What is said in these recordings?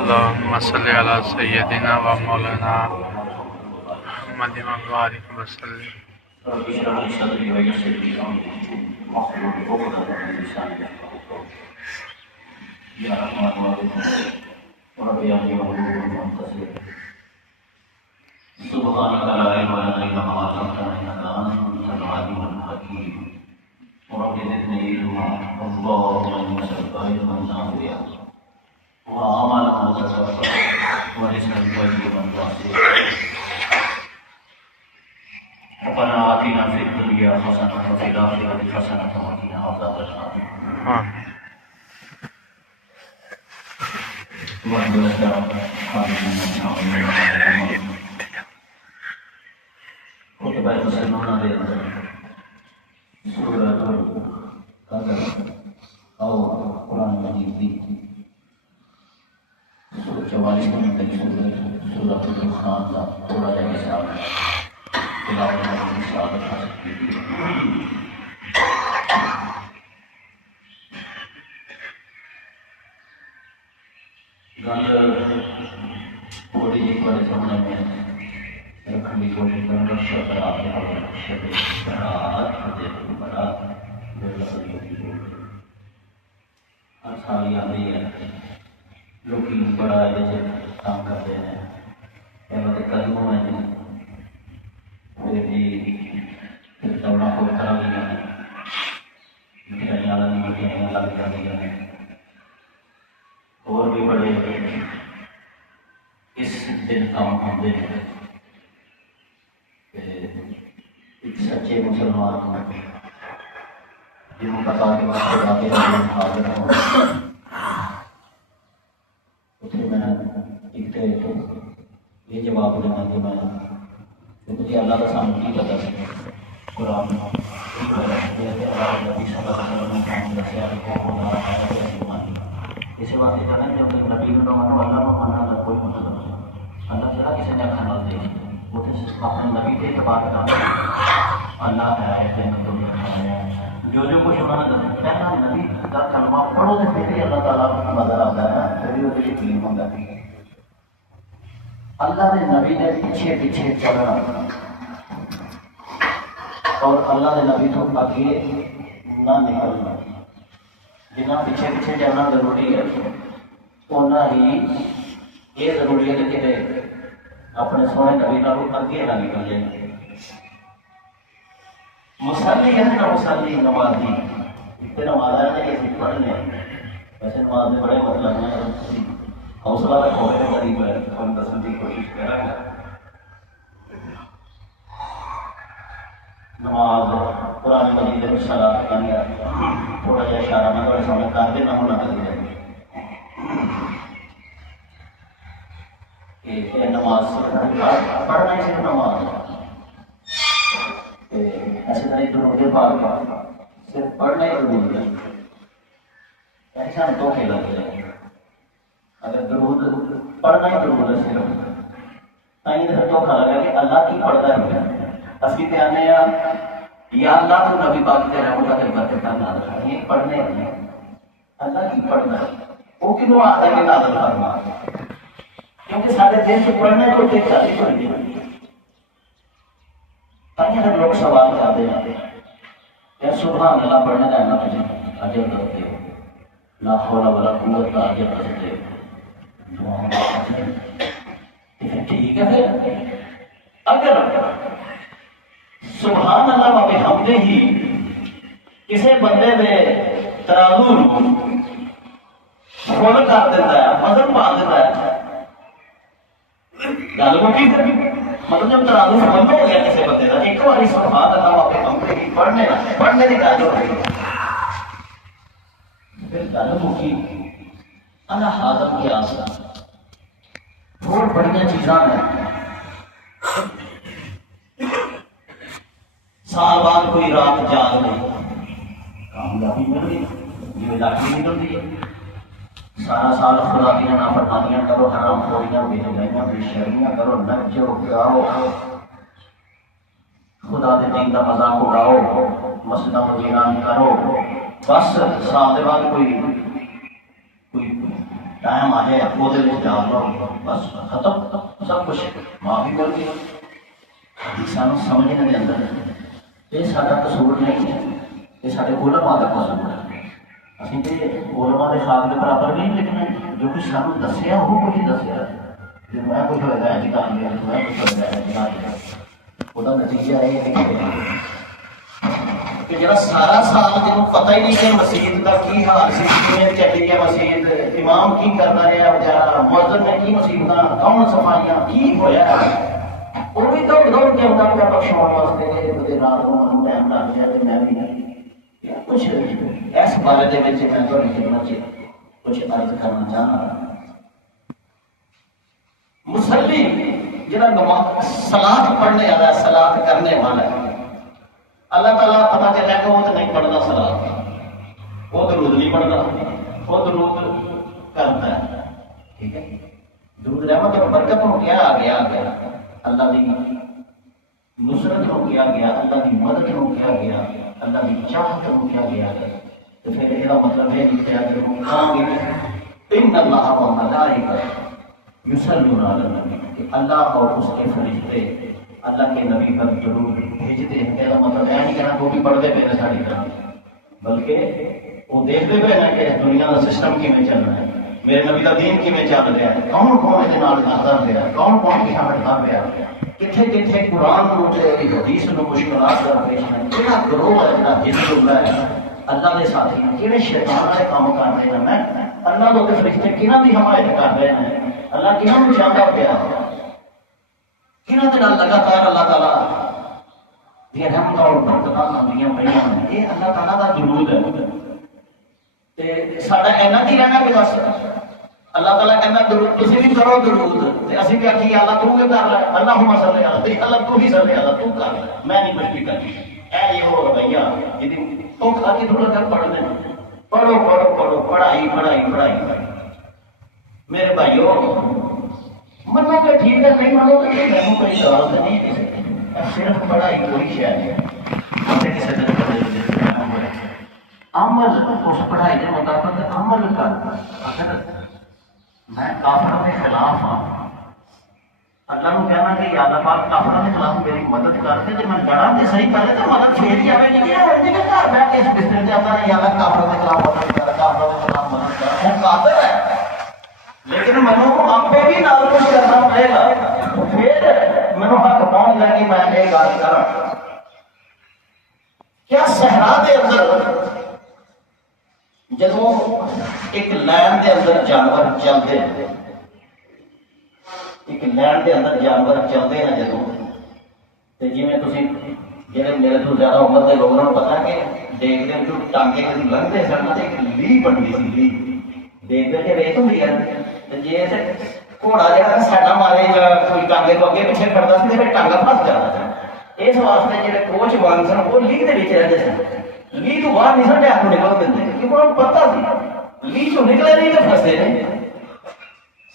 اللهم صل على سيدنا ومولانا محمد وبارك وسلم. رب اشرح لي صدري ويسر لي امري واحلل عقدة من لساني يفقهوا قولي. يا رحمن الرحيم رب يا مغفور منتصر سبحانك لا علم لنا الا ما علمتنا انك انت العليم الحكيم. رب زدني علما اللهم اني اسالك علما نافعا وعملا متكبرا ورزقا طيبا واسعا. ربنا آتنا في الدنيا حسنة وفي الآخرة حسنة وقنا عذاب النار. خطبہ مسلمانہ دے اندر سورۃ القدر اور قرآن مجید دی 44 نمبر کی سورۃ الدخان کا تھوڑا جا حصہ تلاوت کرنے کی سعادت حاصل کی. گل تھوڑی جی بڑے سامنے میں رکھنے کی کوشش کروں گا. شبرات بڑا ہر سال آتی ہے. لوگ بڑا کام کرتے ہیں قدموں میں پھر بھی دوڑا کو کرا لیا ہے. مٹھائیاں لگ جاتی ہیں. اور بھی بڑے اس دن کام ہوتے ہیں. ایک سچے مسلمان کو جنہوں پتا کہ حاضر ہوں اتنے میں ایک یہ جواب دینا کہ میں مجھے اللہ کا سامنے کی پتا ہے قرآن اسے بات یہ کرنا جب تک نبی کو مانو اللہ کو ماننا کا کوئی مطلب نہیں. اللہ تعالیٰ کسی نے اپنا نام دے وہ تو اپنے نبی کے اعتبار کرنا اللہ ہے جو کچھ انہوں نے کہنا نبی کا کلمہ پڑھو تو پھر ہی اللہ تعالیٰ کو نظر آتا ہے. پھر ہی وہ یقین ہوتا ہے. اللہ نے نبی نے پیچھے پیچھے چلنا اور اللہ نے نبی تو آگے نہ نکلنا. جنا پیچھے پیچھے چلنا ضروری ہے اتنا ہی یہ ضروری ہے کہ اپنے سونے نبی نالوں اگے نہ نکل جائیں. مسلی ہے نا مسلی نمازی اتنے نماز ہے نا یہ پڑھ لیں. ویسے نماز میں بڑے مطلب ہیں. حوصلہ رکھو قریب ہے ہم دسنے کی کوشش کریں گے. نماز قرآن مجید میں صلاۃ کرنا تھوڑا جا اشارہ میں تھوڑے سامنے کر دینا ہونا چاہیے کہ نماز پڑھنا ہی صرف نماز ایسے طرح درود پاک صرف پڑھنا ہی ضروری ہے. ایسا ہم تو کھیلا گیا اگر درود پڑھنا ہی درود ہے صرف تھی دھوکھا لگا کہ اللہ کی پڑھتا ہے. اسی پہ آنے یا اللہ تو نبی پاک کے رحمت کا برکت کا نازل ہے. یہ پڑھنے ہیں اللہ کی پڑھنا ہے وہ کیوں آتا ہے کہ نازل فرما کیونکہ سارے دل سے پڑھنے کو دیکھ جاتی پڑھنی اگر لوگ سوال کرتے ہیں یا سبحان اللہ پڑھنے کا اللہ مجھے اجر کرتے ہو لا حول ولا قوت کا اجر کرتے ہو ٹھیک ہے. اگر سبحان اللہ و بحمدہ ہی کسی بندے نے ترازو فل کر دیتا ہے وزن پا دیتا ہے گل مکی. مطلب جب ترازو فل ہو گیا کسی بندے کا ایک بار سبحان اللہ و بحمدہ ہی پڑھنے کی گل ہو گئی پھر گل مکی. اللہ حاضر کی آسا بہت بڑی چیزاں ہیں. سال بعد کوئی رات جاگ نہیں کامیابی مل گئی جو لاٹھی نکلتی ہے. سارا سال خدا کی نافرمانیاں کرو حرام خوریاں بے حیائیاں بے شرمیاں کرو نچو گاؤ خدا کے دین کا مذاق اڑاؤ مسجداں ویران کرو بس سال کے بعد کوئی ٹائم آ جائے وہ جان لو بس ختم سب کچھ معافی مل گئی سانو سمجھنے کے اندر یہ سارا قصور نہیں ہے یہ سارے علماء کا قصور ہے اسی تو علماء کے خاک کے برابر نہیں لیکن جو کچھ سانو دسیا وہ کچھ دسیا جو میں کچھ ہوئے ہے جگہ لیا میں کچھ ہوئے ہے جگہ لیا وہ نتیجہ یہ کہ جڑا سارا سال جنوں پتہ ہی نہیں کہ مسجد کا کی حال سی کیویں چلی ہے مسجد امام کی کرتا رہا بیچارہ مؤذن نے کی مصیبتاں کون صفائیاں کی ہویا ہے وہ بھی دوڑ کے آتا پیا بخشوانے واسطے کہ رات کو من ٹائم لگ گیا تو میں بھی کچھ اس بارے دے وچ میں تھوڑی خدمت چ کچھ عرض کرنا چاہنا مصلی جڑا نماز صلاۃ پڑھنے والا ہے صلاۃ کرنے والا ہے اللہ تعالیٰ پتہ چلا کہ وہ تو نہیں پڑھتا صلاۃ وہ درود نہیں پڑھتا وہ درود کرتا ہے ٹھیک ہے درود رحمت اور برکت کو کیا آ گیا اللہ کی نصرت کو کیا گیا اللہ کی مدد کو کیا گیا اللہ کی چاہت کو کیا گیا تو پھر یہ مطلب ہے کہ ان اللہ و ملائکۃ یصلون علی النبی کہ اللہ اور اس کے فرشتے اللہ کے نبی پر درود بھیجتے ہیں کہ مطلب یہ نہیں کہنا وہ بھی پڑھتے پے نے ساری طرح بلکہ وہ دیکھتے پے ہیں کہ دنیا کا سسٹم کیویں چل رہا ہے میرے نبی کا دین کیویں چل رہا ہے کون کون اس نال ناظر پیا کون کون کی حمد کر پیا کتھے کتھے قرآن نو تے حدیث نو مشکلات درپیش ہیں کہڑا گروہ ہے جڑا حزب اللہ ہے اللہ کے ساتھی کہڑے شیطان والے کام کر رہے ہیں میں اللہ دے فرشتے کنہاں دی حمایت کر رہے ہیں اللہ کنہاں نوں چاہتا پیا کنہاں دے نال لگاتار اللہ تعالیٰ یہ رحمت اور برکتاں آندیاں پئیاں ہیں یہ اللہ تعالیٰ دا درود ہے تے ساڈا اینا کی رہنا کہ بس اللہ تعالیٰ کہنا درود تسی بھی کرو درود تے اسی بھی آکھی اللہ تو بھی کر لے اللہم صلی علی اللہ تو ہی صلی علی تو کر لے میں نہیں کچھ بھی کرنی اے یہ ہو رویہ جدی تو کھا کے تھوڑا کر پڑھ دیں پڑھو پڑھو پڑھو پڑھائی پڑھائی پڑھائی میرے بھائیو منو کہ ٹھیک ہے نہیں منو کہ میں کوئی ضرورت نہیں کسی صرف پڑھائی کوئی شاید ہے کسی طرح عمل اس پڑھائی کے مطابق عمل کر اگر میں کافروں کے خلاف ہاں اللہ کو کہنا کہ یا اللہ پاک کافروں کے خلاف میری مدد کرتے تو میں لڑا تو صحیح کرے تو مدد پھر ہی آئے گی کہ گھر میں اس بستر سے آتا نہیں یا اللہ کافروں کے خلاف مدد کر کافروں کے خلاف مدد کر وہ قادر ہے لیکن منو آپ پہ بھی نال کچھ کرنا پڑے گا پھر منو حق پہنچ جائے کہ میں یہ گل کرا کیا صحرا دے اندر جدوں ایک لین دے اندر جانور چلتے ایک لین دے اندر جانور چلتے ہیں جدوں تے جویں تسی جڑے میرے تو زیادہ عمر دے لوگوں کو پتہ کہ دیکھتے ہیں جو ٹانگے کدی لنگتے سن تے ایک لی بنتی سی لی دیکھتے کہ ریت ہوندی ہے تے جے تے گھوڑا جہاں ساڈا مارے یا کوئی ٹانگے تو اگے پیچھے کھڑتا سی تے پھر ٹانگا پھس جاتا سی اس واسطے جڑے کوچ وان سن وہ لی دے وچ رہندے سن لی تو باہر نہیں سن ڈیا کو نکل دے کیونکہ انہوں کو پتہ سی لی تو نکلے نہیں تو پھسے نہیں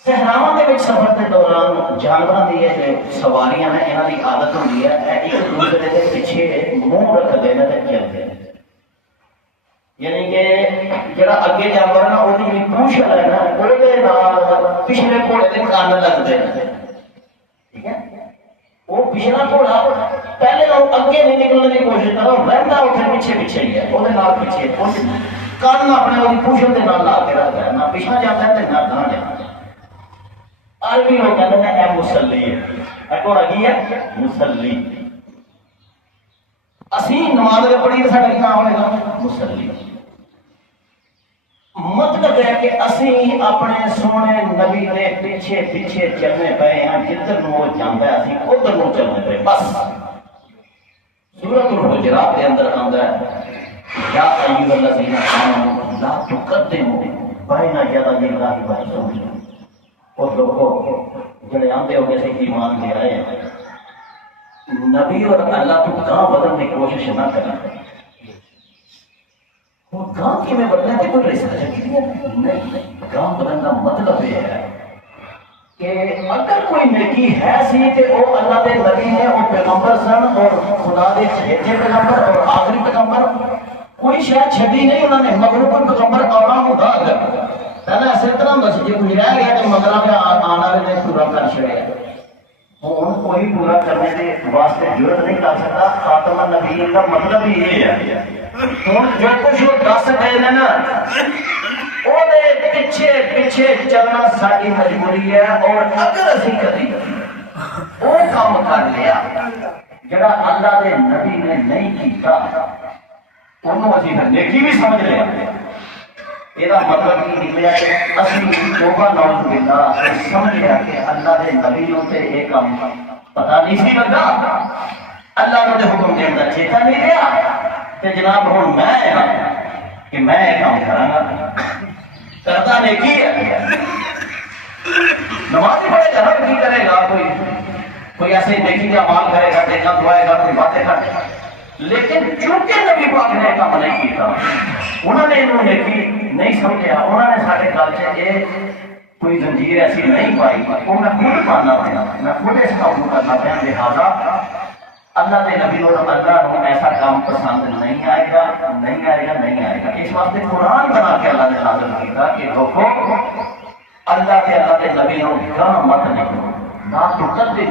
صحراواں دے وچ سفر دے دوران جانوراں دی سواریاں نے انہاں دی عادت ہوندی ہے ایک دوسرے دے پیچھے منہ رکھدے نے تے چلدے ہیں یعنی کہ جڑا اگے جانور ہے نا وہ دی پوچھ ہے نا وہ دے نال پچھلے گھوڑے دے کان لگدے ہیں ٹھیک ہے وہ پچھلا گھوڑا پہلے لوگ اگے نہیں نکلنے کی کوشش کرو رہتا اتنے پیچھے پیچھے ہی ہے وہ نال پیچھے کان اپنے وہ پوچھ دے نال لا کے رکھتا ہے نہ پیچھا جاتا ہے نہ گاں جاتا ہے عربی لوگ کہتے ہیں اے مسلی ہے اے گھوڑا کی ہے مسلی اسی نماز میں پڑھی تو ساڈا کیا ہوئے گا مسلی مطلب ہے کہ اسی اپنے سونے نبی کے پیچھے پیچھے چلنے پے ہیں جدھر وہ جاندا ہے اسی ادھر نو چلنے پے بس سورۃ الحجرات کے اندر آندا ہے یا ایھا الذین آمنوا لا تقدموا بین یدی اللہ ورسولہ اور لوگوں جڑے آندے ہو گئے ایمان لے آئے ہیں نبی اور اللہ تو گاں بدلنے کی کوشش نہ کرنا وہ گاں کی میں بدلنے کی کوئی ریسرچ نہیں گاں بدلنے کا مطلب یہ ہے کہ اگر کوئی نیکی ہے سی تے وہ اللہ دے نبی ہے وہ پیغمبر سن اور خدا دے بھیجے پیغمبر اور آخری پیغمبر کوئی شاید چھڈی نہیں انہوں نے، مگر کوئی پیغمبر آنا ہوگا اگر پہلے ایسے طرح ہوں سی، جی کوئی رہ گیا تو مگر آنے والے نے پورا کر چڑیا، ہوں کوئی پورا کرنے کے واسطے ضرورت نہیں کر سکتا۔ خاتم النبیین کا مطلب ہی یہ ہے، ہوں جو کچھ وہ دس گئے ہیں نا وہ پیچھے پیچھے چلنا ساری مجبوری ہے، اور اگر اسی کبھی وہ کام کر لیا جڑا اللہ دے نبی نے نہیں کیتا انہوں اسی پھر نیکی بھی سمجھ لیا، یہ مطلب یہ نکلیا کہ اسی توبہ نعوذ باللہ سمجھ لیا کہ اللہ دے نبی نوں تے یہ کام پتہ نہیں سی لگا، اللہ نے حکم دین دا چیتا نہیں دیا، تے جناب ہوں میں ہاں کہ میں یہ کام کراں گا، کرتا نیکی ہے، نماز ہی پڑھے گا نا، کی کرے گا، کوئی ایسے نیکی کا عمل کرے گا، دیکھا دعائے گا، کوئی باتیں کرے گا، لیکن چونکہ نبی پاک نے کام نہیں کیتا، انہوں نے انہوں نیکی نہیں سمجھا، انہوں نے سارے گل سے یہ کوئی زنجیر ایسی نہیں پائی، وہ میں خود پانا پیا، میں خود اس کام کرنا پیا، لہٰذا اللہ کے نبی اور اللہ کو ایسا کام پسند نہیں آئے گا، نہیں آئے گا، نہیں آئے گا۔ اس واسطے قرآن بنا کے اللہ نے نازل کیا کہ لوگوں اللہ کے نبی کو کم مت نہیں، نہ تو کرتے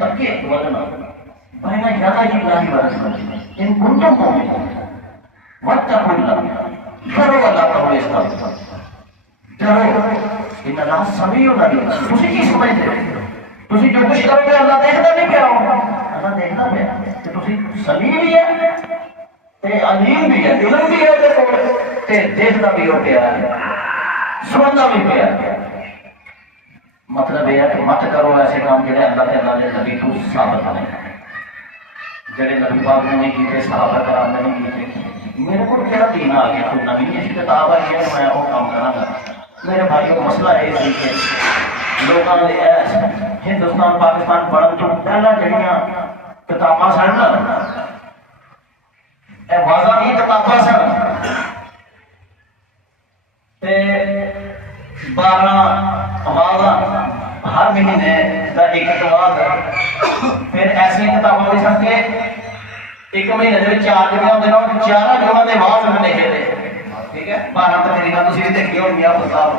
تکے ورنہ بہنا یاد ہی اللہ ورنہ ان کنتم مومنین واتقوا اللہ، ڈرو اللہ کا اس کا ڈرو، ان اللہ سمیع علیم۔ تسی کی سمجھتے ہو؟ تسی جو کچھ کرو گے اللہ دیکھتا نہیں پیا ہوگا، اللہ دیکھتا پیا کہ تسی سمیع بھی ہے تے علیم بھی ہے، علم بھی ہے تے دیکھتا بھی ہو پیا ہے، سنتا بھی پیا ہے۔ مطلب یہ ہے کہ مت کرو ایسے کام جڑے اللہ کے اللہ کے نبی کو ثابت نہیں، جڑے نبی پاک نے نہیں کیتے، صحابہ کرام نے نہیں کیتے۔ میرے کو کیا دین آ گیا، کوئی نبی ایسی کتاب آئی ہے میں وہ کام کراں گا۔ میرے بھائیوں مسئلہ یہ سی کہ لوگوں نے ہندوستان پاکستان پڑھن تو پہلا جڑیاں کتاباں سن نا واضح ہی کتاباں سن، تے 12 آواز ہر مہینے کا ایک آواز، پھر ایسی کتاباں بھی سن کے ایک مہینے کے 4 جگہ ہوتے ہیں، 4 جگہ کے آواز میں لکھے تھے، ٹھیک ہے، 12 تقریباً تھی بھی دیکھی ہونی کتاب،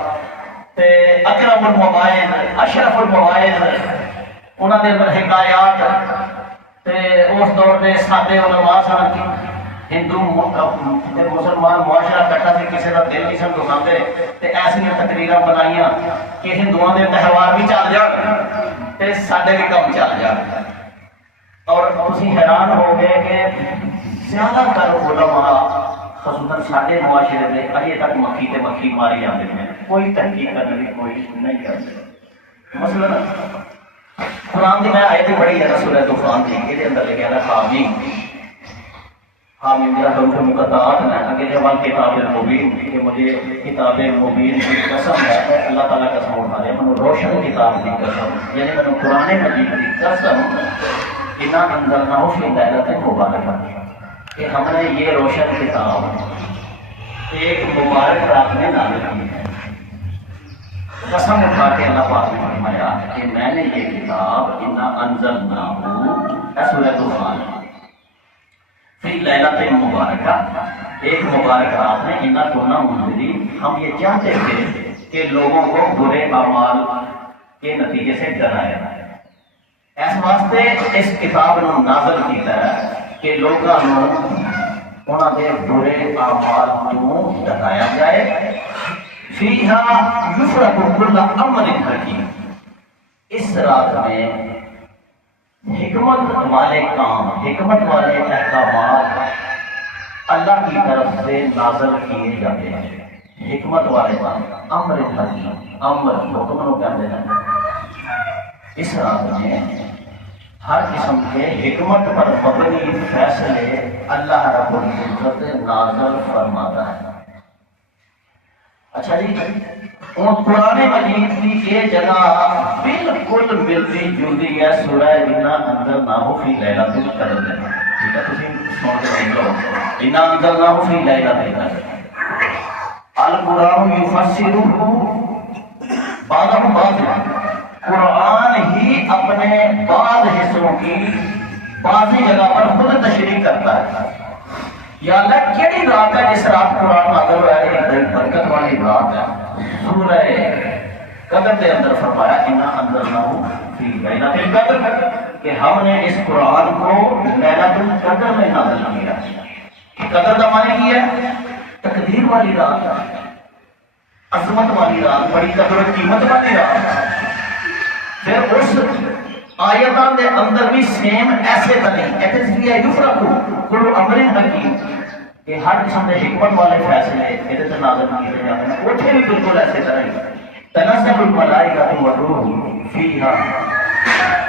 اکرم المواعظ، اشرف المواعظ، انہوں نے حکایات، اس دور کے سادے علماء سن، ہندو مسلمان معاشرہ کٹا سے کسی کا دل نہیں سن دکھاتے، ایسا تقریر بنائیاں کہ ہندوؤں کے تہوار بھی چل جان سارے بھی کام چل جان، اور تھی حیران ہو گئے کہ زیادہ تر علماء خصوصاً سارے معاشرے میں ابھی تک مکھی تے مکھی ماری جاتے ہیں، کوئی تحقیق کرنے کی کوشش نہیں کرتے۔ مثلاً قرآن کی میں آیت بڑی ہے سورہ طوفان کی، یہ اندر لکھا ہے حامیم، حامیم جہاں حروف مقطعات ہیں، اگے جوان کتاب المبین کہ مجھے کتاب مبین کی قسم ہے، اللہ تعالیٰ قسم اٹھا رہے ہیں، میں روشن کتاب کی قسم، یعنی میں قرآن مجید کی قسم انا انزلناہ فی لیلۃ مبارکہ کہ ہم نے یہ روشن کتاب ایک مبارک رات میں نازل کی ہے۔ قسم اٹھا کے اللہ پاک نے فرمایا کہ میں نے یہ کتاب انا انزلناہ سورہ طوفان فی لیلۃ مبارکہ ایک مبارک رات میں انا کنا منذرین، ہم یہ چاہتے تھے کہ لوگوں کو برے اعمال کے نتیجے سے ڈرایا جائے، اس واسطے اس کتاب نے نازل کیتا ہے کہ لوگوں انہوں کے برے اعمال کو ڈرایا جائے۔ فیہا یفرق کل امر حکیم، اس رات میں حکمت والے کام، حکمت والے احکامات اللہ کی طرف سے نازل کیے جاتے ہیں، حکمت والے کام، امر حکیم، امر حکم کو کہتے ہیں۔ اس رات میں ہر قسم کے حکمت پر مبنی فیصلے اللہ رب العزت نازل فرماتا ہے۔ اچھا جی، قرآن مجید کی یہ جگہ بالکل ملتی جلتی ہے سورہ انا انزلناہ فی لیلۃ القدر میں، ٹھیک ہے، تسی سن کے سمجھو، انا انزلناہ فی لیلۃ القدر، القرآن یفسرہ بعضہ بعض، قرآن ہی اپنے بعض حصوں کی بعضی جگہ پر خود تشریح کرتا ہے، یا اللہ کیڑی رات ہے جس رات قرآن نازل ہوا ہے، ایک برکت والی رات ہے۔ سورہ قدر کے اندر فرمایا انا انزلناہ فی لیلۃ القدر، کہ ہم نے اس قرآن کو لیلۃ القدر میں نازل کیا۔ قدر کا معنی کی ہے؟ تقدیر والی رات، عظمت والی رات، بڑی قدر و قیمت والی رات۔ پھر اس آیتان دے اندر بھی سیم ایسے بنے کل امر حکیم، کہ ہر قسم کے حکمت والے فیصلے یہ نازل کیے جاتے ہیں۔ اتنے بھی بالکل ایسے طرح ہی تنزل الملائکۃ والروح فیہا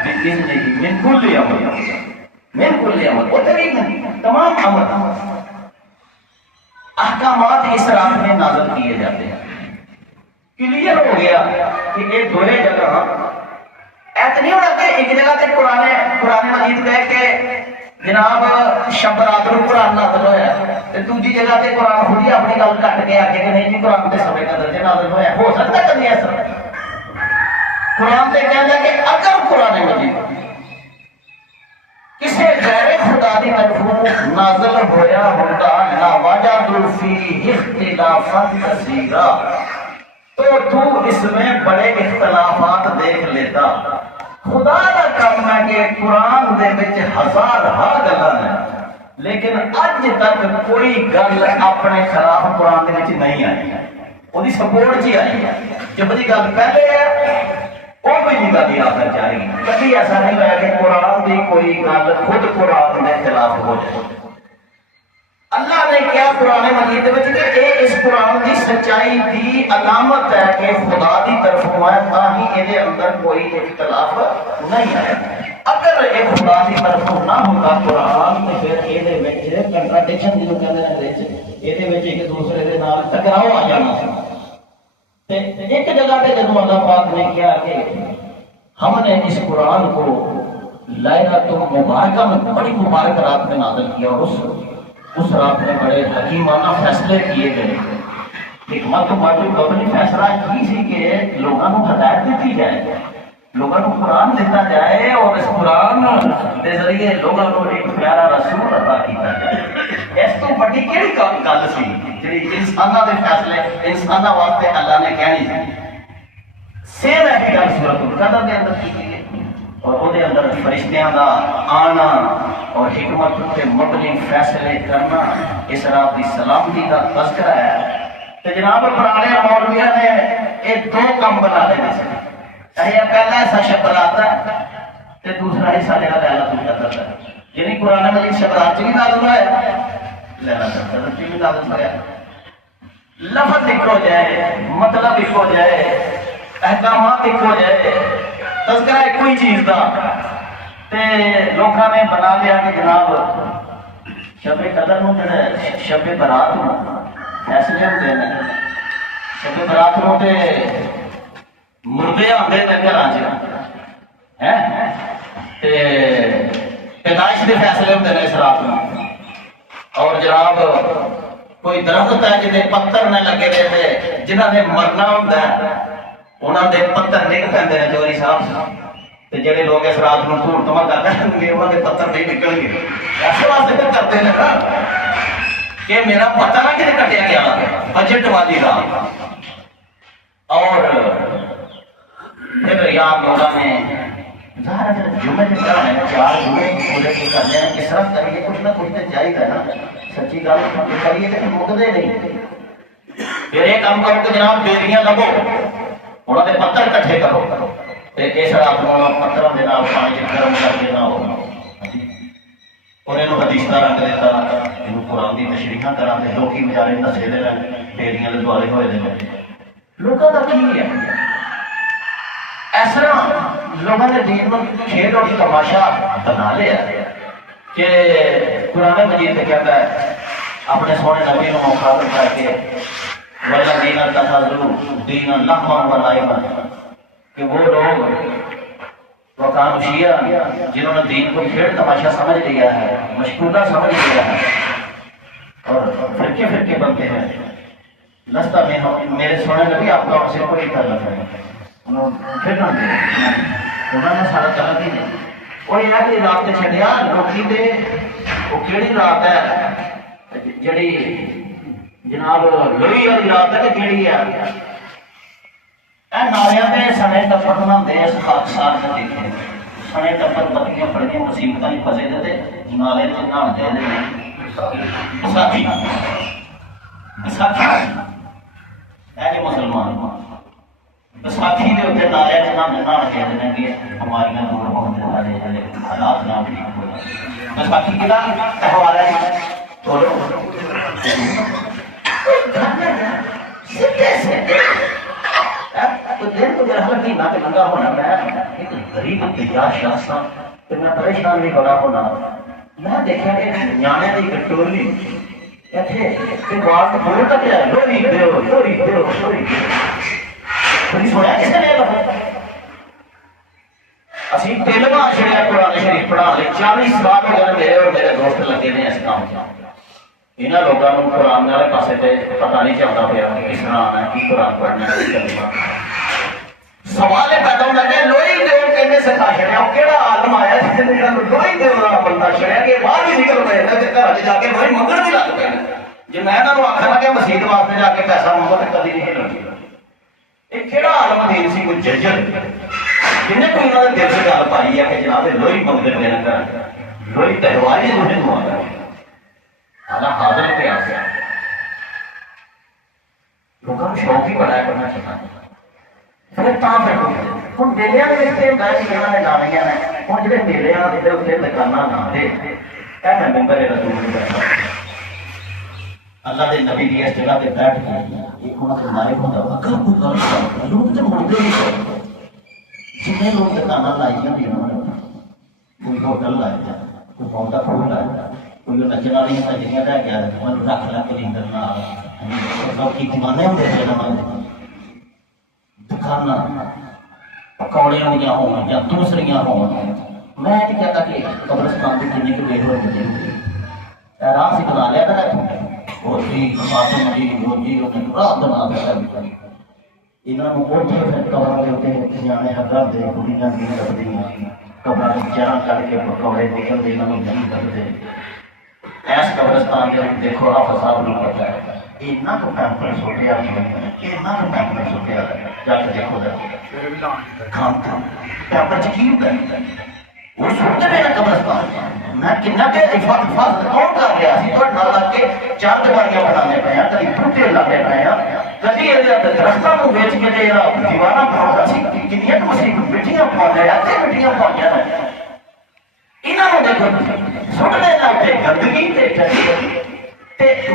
بإذنہ من کل امر، من کل امر، اتنے بھی تمام امر احکامات اس رات میں نازل کیے جاتے ہیں۔ کلیئر ہو گیا کہ یہ دونوں جگہ ایسا نہیں ہونا کہ ایک جگہ تے قرآن مجید کہے کہ جناب شب رات کو قرآن نازل ہوا، دوسری جگہ تے قرآن خود ہی اپنی گل کٹ کے آگے کہ نہیں جی قرآن تے سبے قدر سے نازل ہوا۔ ہو سکتا ہے کبھی ایسا؟ قرآن تے کہنا کہ اگر قرآن مجید کسی غیر خدا دی طرفوں نازل ہویا ہوتا لوجدوا فیہ اختلافا کثیرا، تو اس میں بڑے اختلافات دیکھ لیتا۔ خدا کا کام ہے کہ قرآن دے وچ ہزار گلاں ہیں، لیکن اج تک کوئی گل اپنے خلاف قرآن دے وچ نہیں آئی، وہی سپورٹ ہی آئی ہے۔ جب دی گل پہلے ہے وہ بھی نہیں گل آخر جائے گی۔ کبھی ایسا نہیں ہوا کہ قرآن دی کوئی گل خود قرآن کے خلاف ہو جائے۔ اللہ نے کیا قرآن مجید کہ اے اس قرآن کی سچائی دی علامت ہے کہ خدا دی طرف ہے، تاہی یہ اندر کوئی اختلاف نہیں آیا۔ اگر یہ خدا کی طرف نہ ہوتا قرآن تو پھر یہ کنٹراڈکشن جنوب کہتے ہیں ایک دوسرے کے نال ٹکراؤ آ جانا سی۔ ایک جگہ پہ جب اللہ پاک نے کیا کہ ہم نے اس قرآن کو لیلۃ مبارکہ میں بڑی مبارک رات میں نازل کیا، اور اس رات میں بڑے حکیمانہ فیصلے کیے گئے۔ حکمت موجود اپنی فیصلہ کی سی کہ لوگوں کو ہدایت دیتی جائے، لوگوں کو قرآن دیتا جائے، اور اس قرآن کے ذریعے لوگوں کو ایک پیارا رسول عطا کیتا جائے۔ اس تو بڑی کیڑی گل سی جی انسانوں کے فیصلے انسانوں واسطے اللہ نے کہنی سی۔ سیم ہے گل سورۃ القدر کے اندر کی گئی ہے، اور وہ اندر فرشتیاں کا آنا اور حکمت پہ مبنی فیصلے کرنا اس رات کی سلامتی کا تذکرہ ہے۔ تو جناب پرانے مولویوں نے یہ دو کام بنا دینے سے، پہلا حصہ شب رات ہے، دوسرا حصہ جہاں لیلۃ القدر ہے۔ یعنی قرآن مجید شب رات بھی نازل ہوا ہے، لیلۃ القدر بھی نازل ہوا ہے۔ لفظ ایک ہو جائے، مطلب ایک ہو جائے، احکامات ایک ہو جائے، تذکرہ ایک کوئی چیز کا، تے لوگوں نے بنا لیا کہ جناب شب قدر نو جڑا شب برات نو فیصلے ہوتے ہیں، شب برات نو تے مردے آتے ہیں گھراں چ ہیں، تے پیدائش کے فیصلے ہوتے ہیں اس رات میں، اور جناب کوئی درخت ہے جنہیں پتھر نہ لگے رہے، جنہوں نے مرنا ہوتا ہے انہوں نے پتھر نکل پہ ہیں چوری صاحب، تو جڑے لوگ اس رات میں دھوڑ دھماکہ کریں گے انہوں نے پتھر نہیں نکل گے۔ ایسے واسطے تو کرتے ہیں نا کہ میرا پتہ نہ کتنے کٹیا گیا، بجٹ والی رات۔ اور پھر یار لوگوں نے ظاہر جمعے کے کرنے چار جمعے پورے کے کرنے ہیں، اس طرح کریے کچھ نہ کچھ تو چاہیے نا، سچی گل کریے لیکن مکتے نہیں۔ پھر یہ کام کرو کہ جناب بیریاں لگو، انہوں نے پتھر کٹھے کرو، اس رات کو پتھروں کے نام پانی گرم کر کے نہ ہو، اور یہ حدیث کا رنگ دیتا، یہ قرآن کی تشریحاں کرا کے لوگ بچارے دسے دے رہے بیریاں کے دوارے ہوئے دے لوگوں کا کی ہے۔ اس طرح لوگوں نے دین میں کھیل اور تماشا بنا لیا کہ قرآن مجید کہتا ہے اپنے سونے نبی کو مخاطب کر کے والذین اتخذوا دینا لہوا و لعبا، کہ وہ لوگ وکانوا شیعا جنہوں نے دین کو کھیل تماشا سمجھ لیا ہے، مشغولہ سمجھ لیا ہے، اور فرقے فرقے بنتے ہیں۔ لستا میں میرے سونے نبی آپ کا سے کوئی تعلق ہے، انہوں نے سارا تعلق ہی نہیں۔ اور یہ کہ رات چھڈیا لوکی دے وہ کیڑی رات ہے جڑی جناب لوئی والی رات ہے کہ جڑی ہے نالیاں کے سنے ٹپر بناتے اس خاکسار سے دیکھے سنے ٹپر بتیاں بڑی مصیبتیں نہیں پسے دے نالے سے نہاتے مسلمان بساکھی کے اتنے نالے سے نہا کے دیں کہ بیماریاں دور ہونے حالات نہ ٹھیک ہو جائے بساکھی کا تہوار ہے لگا ہونا میں ایک غریب تجار شخص ہاں میں پریشان بھی بڑا ہونا میں دیکھا کہ نیانے کی کٹوری دور تک ہے لوری دیو لوری دیو لوری سنیا کسی نے اسی تیلواں چڑیا قرآن شریف پڑھا لے 40 سال ہو گئے میرے اور میرے دوست لگے نے اس کام یہاں لوگوں کو قرآن والے پاسے پتا نہیں چلتا پیا کس طرح آنا ہے کی قرآن پڑھنا ہے سوال پیدا ہوتا ہے لوئی دیو کہنے سکھا چڑیا وہ کہڑا عالم آیا جس نے لوئی دیو کا بندہ چڑیا کہ باہر بھی نکل پے گھر جا کے لوئی منگن بھی لگ پے جی میں آخر لگا مسیت واسطے جا کے پیسہ منگو تو کدی نہیں لگے یہ کہڑا عالم دین سی کوئی ججر جنہیں کوئی انہوں نے دل سے گل پائی ہے کہ جناب لوئی منگن دینا کر لوئی تہوار ہی مجھے دعا کر حالانکہ حاضر پہ آ گیا لوگوں کو شوق ہی بڑا ہے کرنا چاہتا ہے پھر ہوں میلے نے لایا ہوں جی میلے اتنے دکانہ نہ دے میں ممبر رسول اللہ کے نبی کی اس جگہ پہ بیٹھ کے مالک ہوتا اگر کوئی گل لوگ تو مڑتے نہیں جن لوگ دکانہ لائی کوئی ہوٹل لایا کوئی پونڈا کھول لایا کوئی نچن والی جگہ رہ گیا رکھ لا کے دیوانے ہوتے دکان پکوڑیاں ہو یا دوسری ہو میں نہیں کہتا کہ قبرستان کی جن کی بے ہو راہ سے بنا لیا تھا وہ جی خاتم جی وہ جی رات بنا دیا یہاں اوٹھے قبر کے اتنے سیانے حضرات دے کڑیاں نہیں لگتی قبر چہرہ کر کے پکوڑے نکلتے یہاں نہیں کرتے ایس قبرستان کے دیکھو آپ صاحب نہیں پتا ہے اتنا کو پیمپر سوٹیا اتنا کو پیمپر سوٹیا جا کے دیکھو پیمپر چکی وہ سوچتے رہے قبرستان میں کنا کہ حفاظت کون کر رہا سی تو نہ لگ کے چار دیواریاں بنانے پے ہیں کبھی بوٹے لانے پے ہیں کبھی درختوں کو بیچ کے دیوارہ بنا سی کنیاں مصیبت مٹیاں پا لیا مٹیاں پایا یہاں دیکھو سٹنے لگتے گندگی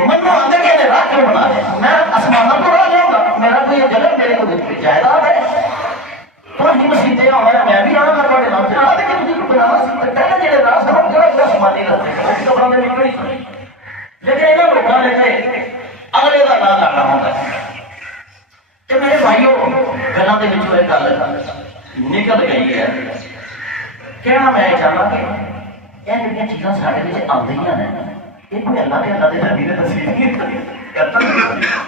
منو آدھے کہ راہ کیوں بنا رہے میں آسمانہ تو راہ لوں گا میرا کوئی جگہ میرے کو جائیداد ہے تو ہی مسیطیں ہوا میں بھی آنا کر نام سے آدھے کہ مجھے بنانا سی پہلے جڑے راہ سب جڑا آسمانی رہتے ہیں قبروں میں نکلی لیکن یہاں لوگوں نے اگلے کا نام لانا ہوتا ہے کہ میرے بھائیوں گلوں کے بچوں ایک گل نکل گئی ہے کہنا میں چاہتا کہ یہ جڑی چیزاں سارے آدی ہیں یہ کوئی اللہ کے نبی نے تصویر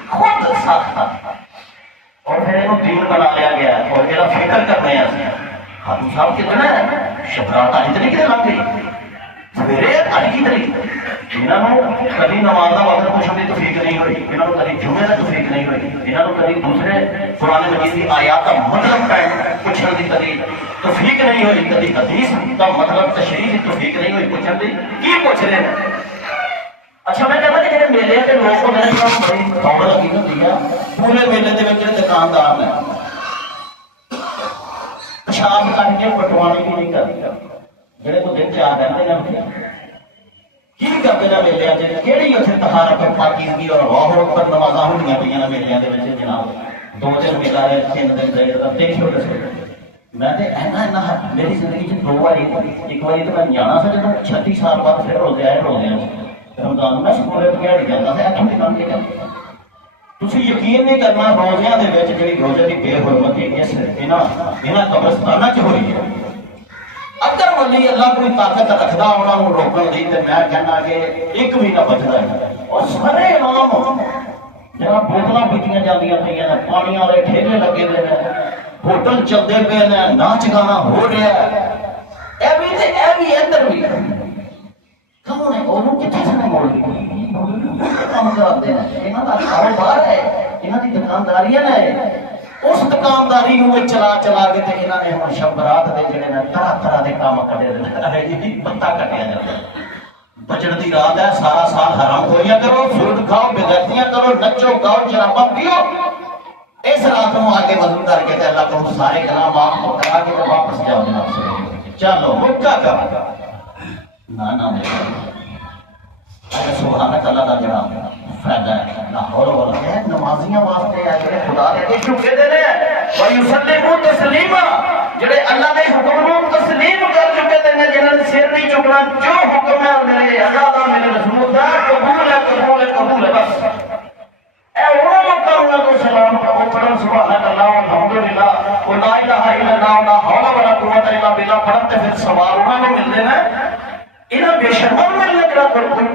خود ساختہ اور پھر یہ دین بنا لیا گیا اور میرا فکر کرنے ہیں خاتون صاحب کتنا ہے شبرات آج طریقے سے لگ گئی سویرے آج کی طریقے انہوں نے کبھی نماز کا وقت کچھ بھی توفیق نہیں ہوئی انہوں نے کبھی جمعے کا توفیق نہیں ہوئی انہوں نے کبھی دوسرے قرآن مجید کی آیات کا مطلب پوچھنے کی کبھی توفیق نہیں ہوئی کبھی حدیث کا مطلب تشریح کی توفیق نہیں ہوئی پوچھنے کی کی پوچھ رہے ہیں اچھا میں کہتا کہ میلے کے لوگ کو میرے پاس بڑی دوڑ لگی ہوتی ہے پورے میلے کے دکاندار نے پیشاب کر کے پٹوانے کی نہیں کرتے جڑے کو دن تیار رہتے ہیں کی کرتے ہیں میلے کہڑی اتنے طہارت پاکیزگی اور واہ اکبر نمازاں ہوئی پہ میلے کے جناب 2-3 میلہ 3 دن دیکھو میں میری زندگی دو بار ایک بار تو میں جانا سا جب 36 سال بعد پھر روزے آئے رمضان میں سکولے پہاڑی جاتا ہے اتوں کے کام کے کرتے تھی یقین نہیں کرنا روزیاں جی روزے کی بے حرمتی یہاں قبرستانہ چ ہوئی ہے اگر ولی اللہ کوئی طاقت رکھتا انہوں نے روکن دی تو میں کہنا کہ ایک بھی نہ بچتا ہے اور سارے امام جہاں بوتل پیٹیاں جانیاں پہ پانی والے ٹھیلے لگے ہوئے ہیں ہوٹل چلتے پے ہیں ناچ گانا ہو رہا ہے ادھر بھی کون ہے وہ کتنے سے موڑ کام کراتے ہیں، انہوں کا کاروبار ہے، انہوں کی دکانداریاں نے، اس دکانداری نو چلا چلا کے انہوں نے ہم شب برات دے جڑے نے طرح طرح کے کام کٹے دے پتا کٹیا جاتا ہے۔ بچڑ دی رات ہے، سارا سال حرام خوریاں کرو، سود کھاؤ، بغیرتیاں کرو، نچو گاؤ، شراباں پیو، اس رات کو آگے وضو کر کے اللہ کو سارے کلام معاف کرا کے واپس جاؤ جناب سے چلو مکہ کا نہ سبحانک اللہ کا جناب فائدہ ہے لاہور والا ہے نمازیاں واسطے ہے جڑے خدا دے کے جھکے دے نے ویسلموا تسلیما جڑے اللہ دے حکم نو تسلیم کر چکے دے نے جنہاں نے سر نہیں چکنا جو حکم ہے میرے اللہ دا میرے رسول دا قبول ہے قبول ہے قبول ہے بس اے وہ مکہ انہاں کو سلام کرو پڑھن سبحان اللہ الحمدللہ لا الہ الا اللہ لا حول ولا قوت الا باللہ پڑھن تے پھر ثواب انہاں کو ملدے نے انہاں بے شرموں ملنے جڑا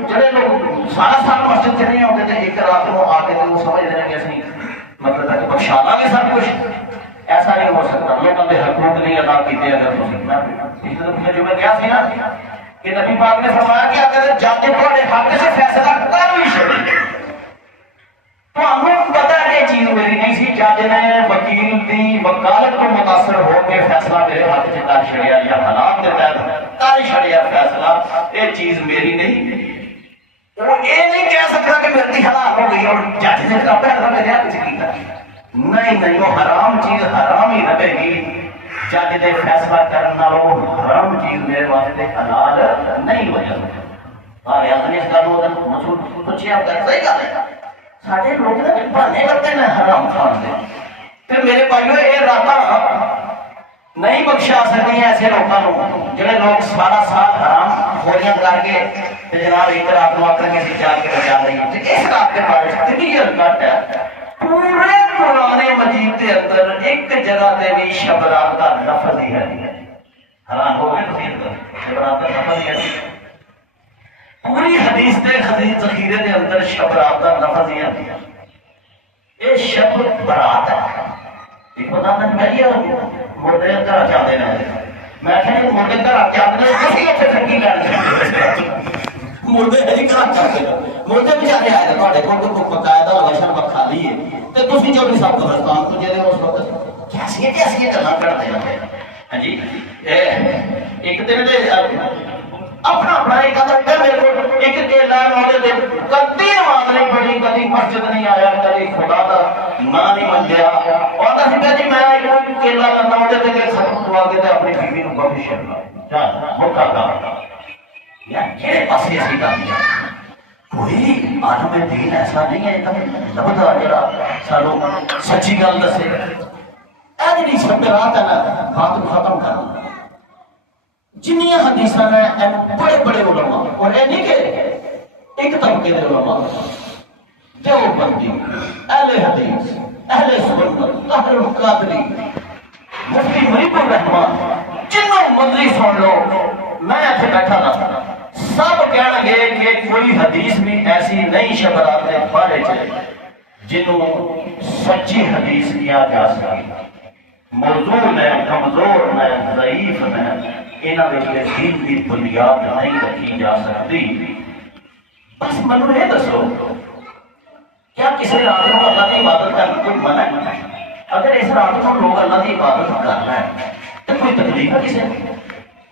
جڑے لوگ سارا سال مسجد سے نہیں آتے تھے ایک رات کو آ کے وہ سمجھ رہے ہیں کہ اسی مطلب ہے کہ بخشا لا کے سب کچھ ایسا نہیں ہو سکتا لوگوں کے حقوق نہیں ادا کیتے اگر ہو سکتا پچھلے دفعہ جو میں گیا سی نا کہ نبی پاک نے فرمایا کہ اگر جج تھوڑے حق سے فیصلہ کر بھی چھڑے تو ہمیں پتہ ہے کہ چیز میری نہیں سی جج نے وکیل دی وکالت کو متاثر ہو کے فیصلہ میرے حق سے کر چھڑیا یا حالات کے تحت کر چھڑیا فیصلہ یہ چیز میری نہیں وہ یہ نہیں کہہ سکتا کہ میری حالات ہو گئی اور جج نے کہا پہلے میرے حق سے کیتا نہیں وہ حرام چیز حرام ہی رہے گی جج دے فیصلہ کرنا وہ حرام چیز میرے واسطے حلال نہیں ہو جاتی نے اس گل مسعود پوچھیا صحیح گل ہے سارے لوگ بہانے کرتے ہیں حرام کھان دے پھر میرے بھائیو یہ راتاں نہیں بخشا سکتی ایسے لوگوں کو جڑے لوگ سارا سال حرام خوریاں کر کے جناب ایک رات کو آکر کے چار کے بچا رہی ہے اس رات کے بارے کتنی گھٹ ہے پورے قرآن مجید کے اندر ایک جگہ تے بھی شب رات کا لفظ ہی ہے حیران ہو گئے شب رات کا لفظ ہی ہے پوری حدیث دے حدیث ذخیرے دے اندر شب رات کا لفظ ہی ہے یہ شب برات ہے ایک بتا دیں میں یہ مردے گھر چاہتے ہیں میں کہ مردے گھر چاہتے ہیں کسی اتنے تھکی لین مردے نہیں گھر چاہتے مردے بچارے آئے تھوڑے کو باقاعدہ لوشن پکھا لیے تو تھی جو بھی سب قبرستان کو جیسے اس وقت کیسی گلا کرتے ہیں ہاں جی ایک دن اپنا اپنا ایک میرے کو ایک کیلا کدی نماز نہیں پڑھی کدی مسجد نہیں آیا کدی خدا کا نام نہیں من گیا اور جی میں کیلا کرنا ختم کروا کے اپنی بیوی کو کافی شرما موقع کا یا کہڑے پاسے ایسی کر دیا کوئی عالم دین ایسا نہیں ہے لبدا جڑا سانو سچی گل دسے اے جڑی شب رات ہے نا بات ختم کرنا جنیاں حدیثاں نے بڑے بڑے علماء اور یہ نہیں کہ ایک طبقے کے علماء دیوبندی اہل حدیث اہل سنت اہل القادری مفتی مریب الرحمان جنوں مرضی سن لو میں ایتھے بیٹھا نہ سب کہنے گے کہ کوئی حدیث بھی ایسی نہیں شب رات کے بارے چلے جنوں سچی حدیث کیا جا سکے موضوع ہے کمزور ہے ضعیف ہے انہاں دے دین کی بنیاد نہیں رکھی جا سکتی بس منو یہ دسو کیا کسی رات کو اللہ کی عبادت کرنا کوئی منع ہے اگر اس رات کو لوگ اللہ کی عبادت کرنا ہے تو کوئی تکلیف ہے کسی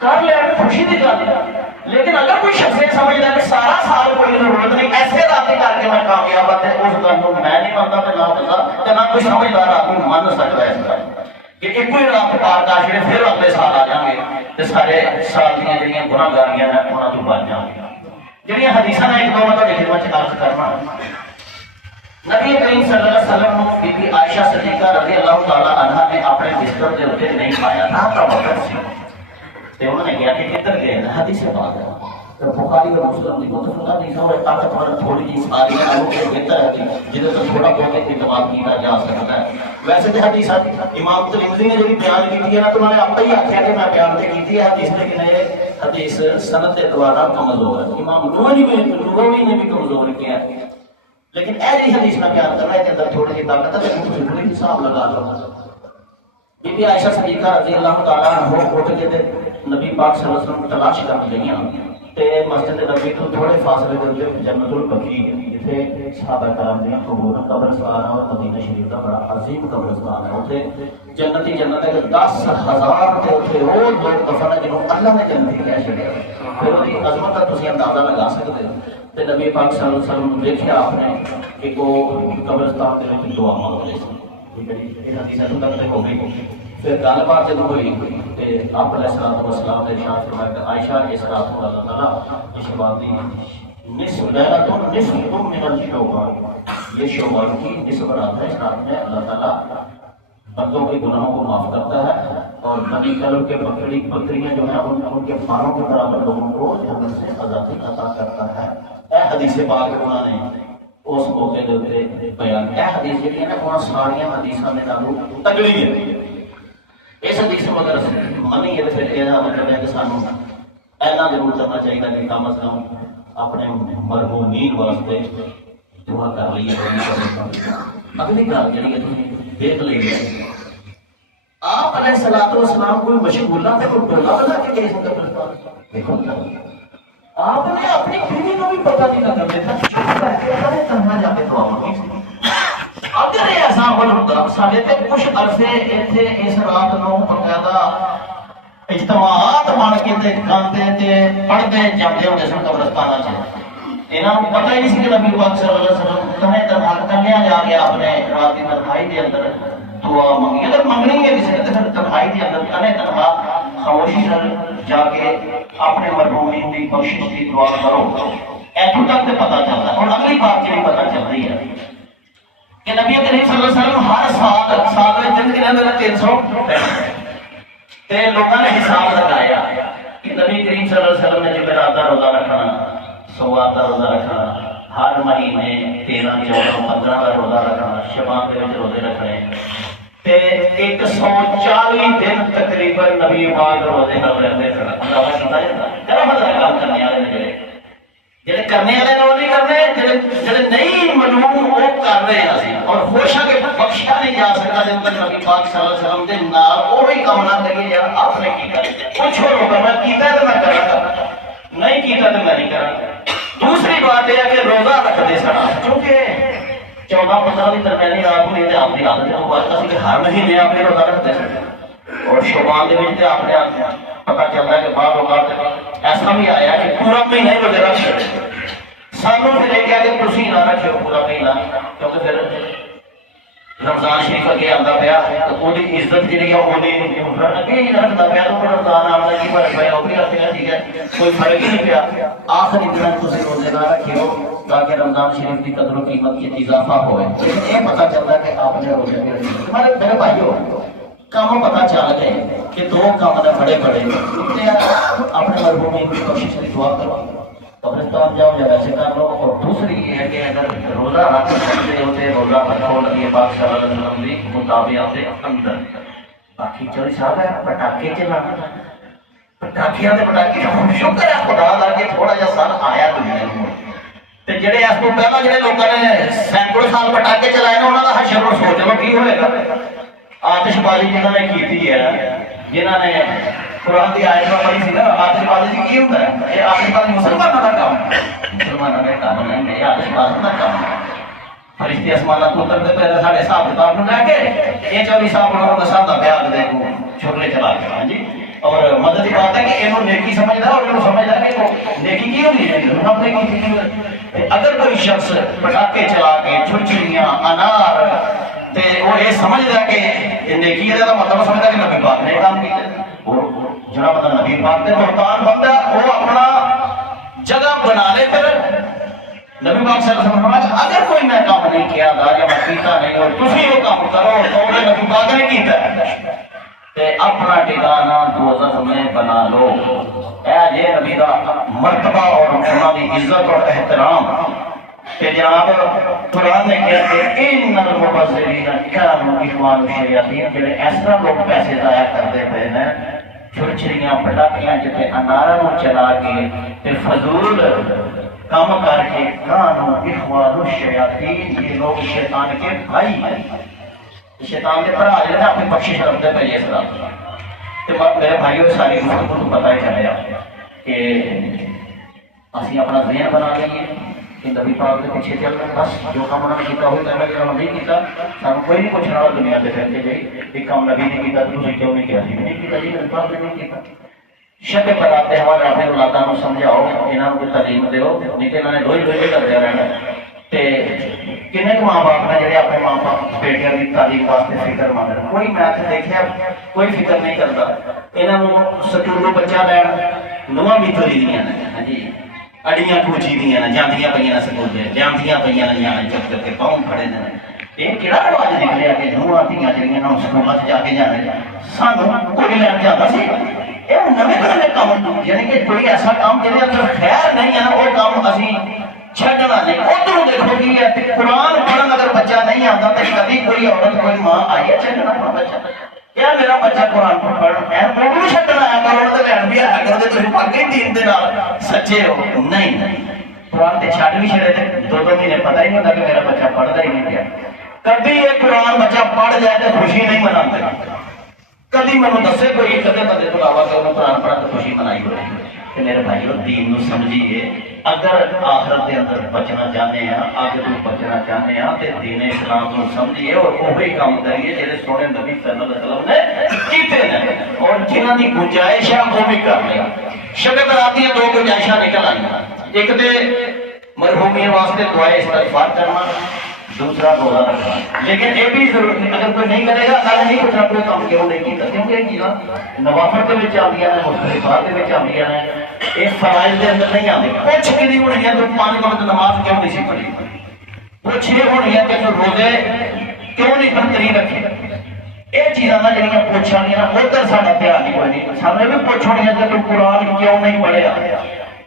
کر لے خوشی دی گل ہے لیکن اگر کوئی شخص سمجھتا ہے کہ سارا سال کوئی ضرورت نہیں ایسے رات کر کے میں کامیاب ہے اس گل کو میں نہیں مانتا تو نہ کوئی سمجھدار آدمی مان سکتا ہے اس طرح کہ ایک کوئی رات پار کر چھڑے پھر اگلے سال آ جائیں گے تو سارے سال دیا جڑیاں گناہگاریاں ہیں انہاں تو بچ جائیں گے جڑیاں حدیثاں نے ایک دو میں تہاڈی خدمت وچ عرض کرنا نبی کریم صلی اللہ علیہ وسلم کو بی بی عائشہ صدیقہ رضی اللہ تعالی عنہا نے اپنے بستر کے اوپر نہیں پایا رات کا وقت سی تے انہوں نے کہا کہ کدھر گئے حدیث پاک ہے تو بخاری اور مسلم کی متفقہ نہیں سو طاقتور تھوڑی جی ساری لوگوں کے بہتر ہے جدے تو تھوڑا بہت اعتماد کیا جا سکتا ہے ویسے تو حدیث امام ترمذی نے جو بیان کی ہے نا تو انہوں نے آپ ہی آخیا کہ میں بیان کی ہے حدیث لیکن یہ حدیث سند کے دوارا کمزور ہے امام نووی نے بھی کمزور کیا ہے لیکن ایسی حدیث میں بیان کرنا ہے کہ اندر تھوڑی سی طاقت ہے لیکن تھوڑی حساب لگا لو بی بی عائشہ صدیقہ رضی اللہ تعالیٰ عنہ اٹھ کے نبی پاک صلی اللہ علیہ وسلم تلاش کر گئیاں تے مسجد نبی تو تھوڑے فاصلے دے اوپر جنت البقیع ہے جتنے صحابہ کرام دیا قبور قبرستان ہے، اور مدینہ شریف کا بڑا عظیم قبرستان ہے. اتنے جنتی جنت ہے 10,000 تے اتنے وہ لوگ دفن ہے جنہوں اللہ نے جنتی کہہ چھڑیا. پھر وہی عظمت کا تسی اندازہ لگا سکتے ہو. تے نبی پاک صلی اللہ علیہ وسلم دیکھا آپ نے کہ وہ قبرستان کے وچ دعا مانگ رہے سن. ٹھیک ہے جی، یہ حدیث تک ہو گئی. پھر گل بات جب ہوئی کہ آپ علیہ السلام والسلام نے ارشاد فرمایا کہ عائشہ اس رات کو اللہ تعالیٰ اس بات کی نصف لیلۃ نصف من الشوال، یہ شوال کی نصف رات ہے. اس رات میں اللہ تعالیٰ بندوں کے گناہوں کو معاف کرتا ہے اور نبی کلم کے بکریاں جو ہیں ان کے پاروں کے برابر لوگوں کو جہنم سے آزادی عطا کرتا ہے. اے حدیث پاک انہوں نے اس موقع کے اوپر بیان کیا. حدیث جہی ہے نا وہ ساری حدیثاں میں نالوں تگڑی ہے. اس حدیث کو اگر منی ہے تو پھر یہ مطلب ہے کہ سانوں اینا ضرور کرنا چاہیے کہ کم از کم اپنے مرحومین واسطے دعا کر لیے. اگلی گل جہی ہے تم دیکھ لیجیے، آپ علیہ الصلوۃ والسلام کوئی مشغولہ سے کوئی ٹولا بنا کے گئے دیکھو آپ نے اپنی بیوی کو بھی پتہ نہیں لگا دیتا تنہا جا کے دعا مانگی. اگر یہ ایسا عمل ہوتا سارے تے کچھ عرصے اتنے اس رات نو باقاعدہ اجتماعات بن کے تے گاندے تے پڑھتے جاتے ہوتے سن قبرستاناں چ. انہاں کو پتہ ہی نہیں سی کہ نبی پاک صلی اللہ علیہ وسلم تنے تنہا کلیا جا کے آپ نے رات کی تنہائی کے اندر دعا مانگی. اگر منگنی ہے کسی نے تو پھر تنہائی کے اندر تنے تنہا خاموشی سے جا کے اپنے مرحومین کی بخشش کی دعا کرو. ایتھوں تک تے پتہ چلتا ہے. اور اگلی بات جڑی پتہ چل رہی ہے کہ نبی کریم صلی اللہ علیہ وسلم ہر سال میں دن کے اندر 365 تے لوگوں نے حساب لگایا کہ نبی کریم صلی اللہ علیہ وسلم نے جمعرات کا روزہ رکھنا، سوات کا روزہ رکھنا، ہر مہینے 13 14 15 کا روزہ رکھنا، شبان کے روزے رکھنے تے 140 دن تقریباً نبی پاک روزے رکھتے تھے. اللہ سمجھا جاتا ہے مطلب کام کرنے والے نے جڑے کرنے والے نے وہ نہیں کرنے، جڑے نہیں ملوم وہ کر رہے ہیں. اور خوشا کے بخشا نہیں جا سکتا جب تک نبی پاک صلی اللہ علیہ وسلم کے نال وہی کام نہ کریے یار آپ نے کیتا. کچھ ہوگا میں کیتا ہے تو میں کرا، نہیں کیتا تو میں نہیں کرا. دوسری بات یہ ہے کہ روزہ رکھتے سن کیونکہ 14-15 کی درمیانی رات ہوئی تو آپ کی عادت کو بات کہ ہر مہینے آپ روزہ رکھتے سن. اور شوال کے آپ نے پتا چلتا ہے کہ بعض اوقات ایسا بھی آیا کہ پورا مہینہ ہی روزے رکھ چکے. سانوں پھر یہ کیا کہ تسی نہ رکھو پورا مہینہ، کیونکہ پھر رمضان شریف اگے آتا پیا تو وہی عزت جی ہے وہی اگے ہی رکھتا پیا. تو رمضان آنا کی فرق پیا وہ بھی رکھنا، ٹھیک ہے کوئی فرق ہی نہیں پیا. آخری دن تسی روزے نہ رکھو تاکہ رمضان شریف کی قدر و قیمت کی اضافہ ہوئے. لیکن یہ پتا چلتا ہے کہ آپ نے روزے بھی رکھے. میرے بھائیو کام پتا چل گئے کہ دو کام نے بڑے بڑے اپنے مرحومین کی کوشش کی دعا کرو، قبرستان جاؤ یا ویسے کر لو. اور دوسری یہ ہے کہ اگر روزہ رکھ سکتے ہوتے روزہ رکھو نبی پاک صلی اللہ علیہ وسلم کی مطابق کے اندر. باقی چوری صاحب ہے پٹاخے چلانا، پٹاخیاں دے پٹاخے شکر ہے خدا دا کہ تھوڑا جہا سال آیا دنیا میں. تے جڑے اس کو پہلا جڑے لوگوں نے سینکڑوں سال پٹاخے چلائے نا انہاں دا حشر اور سوچ لو کی ہوئے گا. آتش بازی جنہوں نے کی ہے، جنہوں نے قرآن کی آیت میں پڑھی سی نا آتش بازی کی ہوتا ہے. یہ آتش بازی مسلمانوں کا کام ہے، مسلمانوں کا کام نہیں، یہ آتش بازی کا کام ہے. فرشتے آسمانات کو اترتے پہلے سارے حساب کتاب لے کے یہ 24 صاحب انہوں نے ساتھ بیان دے کو چھوڑنے چلا کے. ہاں جی، اور مدد کی بات ہے کہ انہوں نیکی سمجھتا ہے اور انہوں سمجھتا ہے کہ نیکی کی ہوگی ہم نے کی. اگر کوئی شخص پٹاخے چلا کے چھڑچھڑیاں انار تے وہ یہ سمجھتا کہ نیکی ہے تو مطلب سمجھتا کہ نبی پاک نے کام کیا. جڑا بندہ نبی پاک تے محتاج بنتا وہ اپنا جگہ بنا لے. پھر نبی پاک صلی اللہ علیہ وسلم فرمایا اگر کوئی میں کام نہیں کیا تھا یا میں کیتا نہیں اور تسی وہ کام کرو تو وہ نبی پاک نے کیتا ہے تے اپنا ٹھکانہ دوزخ میں بنا لو. اے یہ نبی دا مرتبہ اور انہاں دی عزت اور احترام کہ جناب قرآن نے کہا کہ ان المبذرین کانوا اخوان الشیاطین. جڑے اس طرح لوگ پیسے ضائع کرتے پے ہیں چھڑچھڑیاں پٹاخیاں جتے اناراں نوں چلا کے تے فضول کام کر کے کانوا اخوان الشیاطین. یہ لوگ شیطان کے بھائی ہیں، شیطان کے بھرا جڑے اپنی بخشش کرتے پے اس طرح. میرے بھائیو ساری گفتگو کو پتہ ہی چلے کہ اسی اپنا ذہن بنا لئیے کہ نبی پاک کے پیچھے چل رہے بس جو کام انہوں نے کیا ہوئی کرنا جو نہیں کیا سانو کوئی نہیں پوچھنا والا دنیا سے پھر کے جی ایک کام نبی نے کیا تو کیوں نہیں کیا نہیں کیا جی نبی پاک نے نہیں کیا شب برات تہوار اپنے اولاداں نوں سمجھاؤ انہاں نوں تعلیم دیو نہیں تے انہاں نے روئی روئی کرتے رہنا تے کنے ماں باپ نے جڑے اپنے ماں باپ بیٹیاں دی تعلیم واسطے فکر مند ہیں کوئی میں دیکھا کوئی فکر نہیں کرتا انہاں نوں سکولوں بچہ لین نواں بھی چوری دیاں نے ہاں جی اڑیاں کوچی دیاں نے جاندیاں پئیاں سکول دے جاندیاں پئیاں نے چک چک کے پاؤں کھڑے نے یہ کہڑا رواج نکلیا کہ نواں دھیاں جڑیاں نوں سکولاں وچ جا کے جانے سانوں کوئی لین جاندا سی یہ نویں کام یعنی کہ کوئی ایسا کام جہاں اندر خیر نہیں ہے نا وہ کام ابھی چھڈنا نہیں ادھر دیکھو کہ قرآن پڑھن اگر بچہ نہیں آتا تو کبھی کوئی عورت کوئی ماں آئی ہے چھڈنا اپنا بچہ کیا میرا بچہ قرآن پڑھ ہے وہ بھی چھڈنا ہے کرو تو لین بھی ہے کرو تو پاکی دین دے نال سچے ہو نہیں قرآن تے چھڈ بھی چھڑے تے دو مہینے پتہ ہی نہیں ہوتا کہ میرا بچہ پڑھتا ہی نہیں گیا کبھی یہ قرآن بچہ پڑھ جائے تو خوشی نہیں مناتے کبھی مجھے دسے کوئی کدے بندے کو لاوا کہ انہوں قرآن پڑھا تو خوشی منائی ہوئی کہ میرے بھائیو دین نو سمجھیے اگر آخرت کے اندر بچنا چاہتے ہیں آگے تو بچنا چاہتے ہیں تو دین اسلام کو سمجھیے اور وہی کام کریے جہاں سونے نبی صلی اللہ علیہ وسلم نے کیتے ہیں اور جنہوں کی گنجائش ہے وہ بھی کر لیں شب برات دیا دو گنجائشاں نکل آئی ایک تو مرحومیت واسطے دعائے استغفار کرنا دوسرا روزہ رکھنا لیکن یہ بھی ضرورت نہیں اگر کوئی نہیں کرے گا اللہ نہیں پوچھنا کوئی کام کیوں نہیں کیتا کیونکہ یہ چیزاں نوافل کے وچ آندیاں نے مختلفات کے وچ آندیاں نے یہ فرائض کے اندر نہیں آندی کچھ کی نہیں ہونی ہے تو 5 وقت نماز کیوں نہیں سی پڑھی کچھ یہ ہونی ہے کہ روزے کیوں نہیں بہتری رکھے یہ چیزاں نہ جڑیاں پوچھانیاں ادھر ساڈا دھیان نہیں کوئی نہیں سامنے بھی پوچھنی ہے کہ تو قرآن کیوں نہیں پڑھیا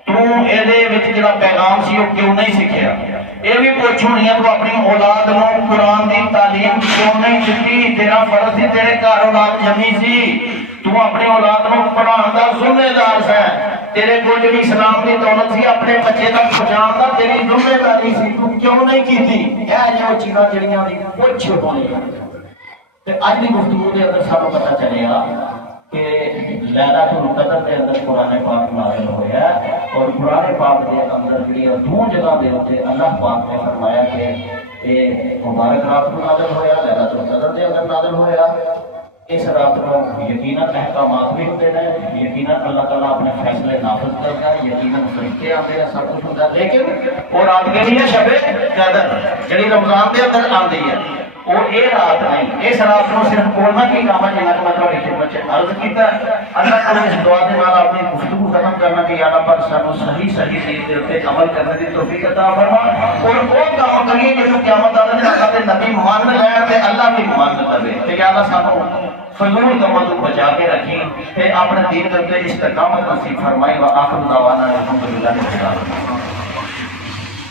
تو یہ جڑا پیغام سی وہ کیوں نہیں سیکھیا یہ بھی پوچھنی ہے تو اپنی اولاد نو قرآن کی تعلیم کیوں نہیں دیتی تیرا فرض سی تیرے گھر اولاد جمی سی تو اپنی اولاد نو پڑھان دا ذمہ دار ہے تیرے کو جڑی اسلام کی دولت سی اپنے بچے تک پہنچان دا تیری ذمہ داری سی تو کیوں نہیں کیتی یہ جو چیزاں جڑیاں دی پوچھ ہونی تے اج دی گفتگو دے اندر سانوں پتہ چلے گا کہ لیلۃ القدر کے اندر قرآن پاک نازل ہویا اور قرآن پاک کے اندر جڑی دو جگہ دے اوتے اللہ پاک نے فرمایا کہ یہ مبارک رات کو نازل ہویا لیلۃ القدر کے اندر نازل ہویا اس رات کو یقیناً احکامات بھی ہوتے ہیں یقیناً اللہ تعالیٰ اپنے فیصلے نافذ کرتا ہے یقیناً فرشتے آتے ہیں سب کچھ ہوتا ہے لیکن وہ رات کے لیے شب قدر جڑی رمضان کے اندر آتی ہے اور یہ رات نہیں اس رات کو صرف بولنا کی کام ہے جنہیں میں تھوڑی خدمت سے عرض کیتا اللہ تعالیٰ اس دعا کے بعد اپنی گفتگو ختم کرنا کہ یا اللہ سانو صحیح دین دے اوپر عمل کرنے کی توفیق عطا فرما اور وہ کام کریے کہ جو قیامت والے دن اللہ کے نبی مان لین تے اللہ بھی مان لے تے یا اللہ سانو فضول کاموں تو بچا کے رکھی تے اپنے دین دے اوپر استقامت نصیب فرمائی وا آخر دعوانا الحمدللہ رب العالمین